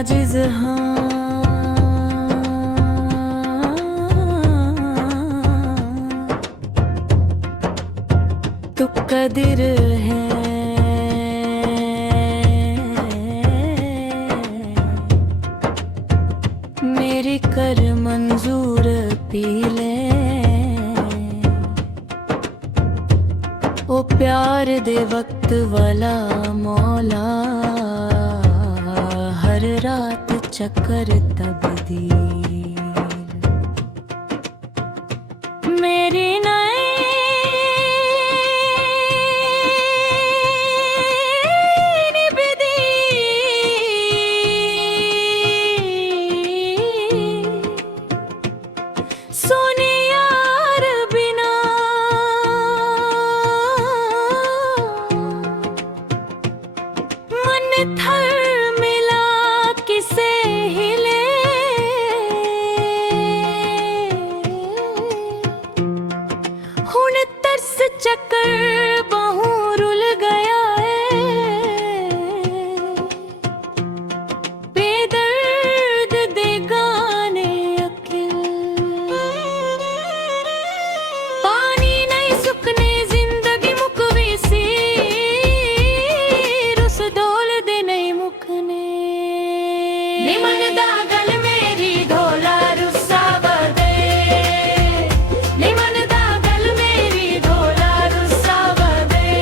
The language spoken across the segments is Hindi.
आजिज़ हाँ तू कदर है मेरी कर मंजूर पी ले ओ प्यार दे वक्त वाला मौला हर रात चक्कर तब्दील मेरी सोने यार बिना मन थर मिला किसे हिले हुन तरस चक्कर बहु रुल गया है बेदर्द दे गाने पानी नहीं सुकने जिंदगी मुकवी सी रुस डोल दे नहीं मुकने निमन दागल मेरी ढोला रुस्सा बदे निमन दागल मेरी ढोला रुस्सा बदे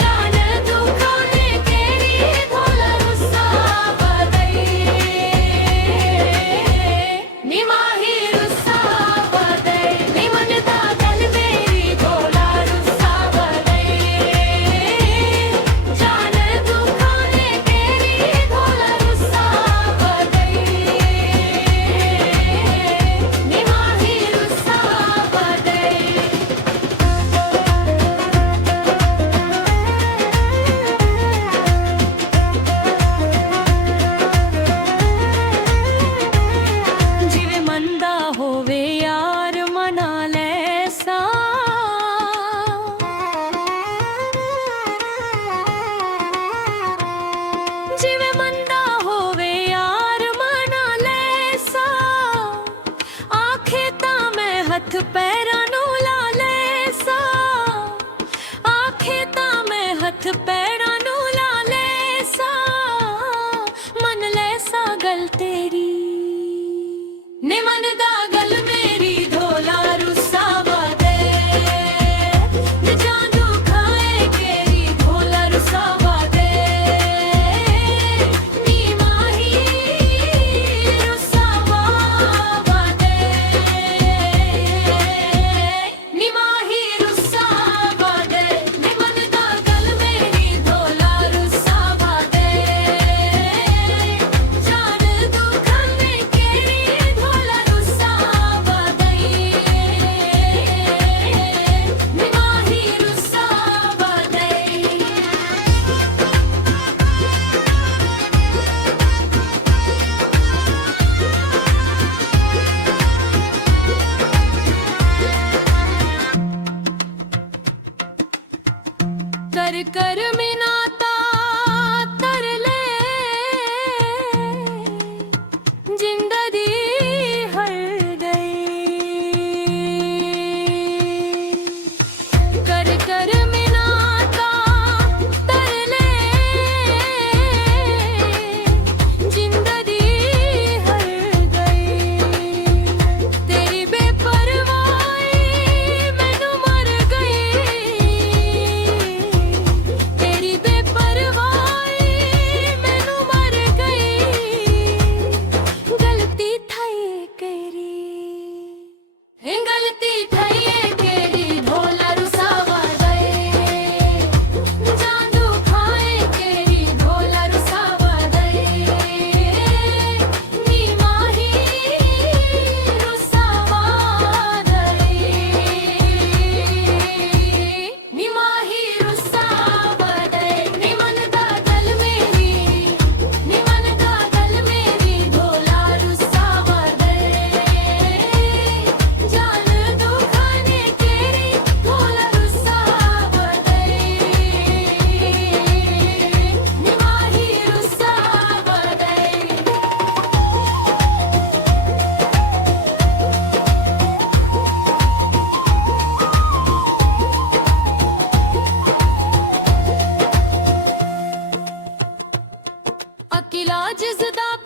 जान तू खाने तेरी ढोला रुस्सा बदे निमाही रुस्सा बदे निमन दागल मेरी ढोला रुस्सा बदे जान तू खाने तेरी ढोला रुस्सा बदे निमाही रुस्सा बदे जिवे मंदा होवे यार मना लैसा जिवे मंदा होवे यार मना लैसा आखे तां मैं हथ पैरां नूं ला लैसा आखे तां मैं हथ पैरां नूं ला लैसा मन लैसा गल तेरी निमन दागल मेरी ढोला रुस्सा बदे जादू खाए केरी ढोला रुस्सा बदे नी माही रुस्सा बदे ਕਿਲਾ ਜਿਸ ਦਾ